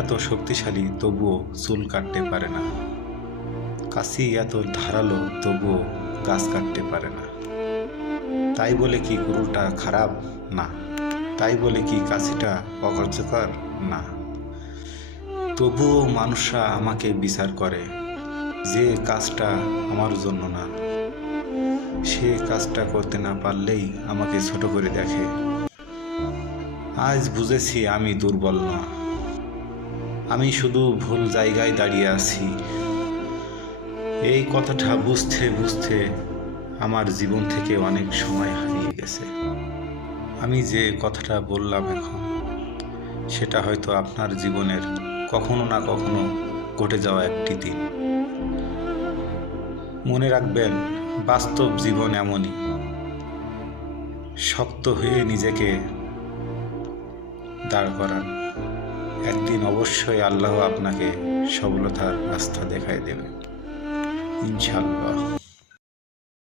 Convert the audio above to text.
এত শক্তিশালী তবুও চুল কাটতে পারে না, কাশি এত ধারালো তবুও গাছ কাটতে পারে না। তাই বলে কি কুড়ুলটা খারাপ? না। তাই বলে কি কাশিটা অকার্যকর? না। তবুও মানুষরা আমাকে বিচার করে, যে কাজটা আমার জন্য না, সে কাজটা করতে না পারলেই আমাকে ছোট করে দেখে। আজ বুঝেছি আমি দুর্বল না, আমি শুধু ভুল জায়গায় দাঁড়িয়ে আছি। এই কথাটা বুঝতে বুঝতে আমার জীবন থেকে অনেক সময় হারিয়ে গেছে। আমি যে কথাটা বললাম এখন, সেটা হয়তো আপনার জীবনের কখনো না কখনো ঘটে যাওয়া একটি দিন। মনে রাখবেন, বাস্তব জীবন এমনই, শক্ত হয়ে নিজেকে দাঁড় করান। একদিন অবশ্যই আল্লাহ আপনাকে সফলতার রাস্তা দেখায় দেবে, ইনশাআল্লাহ।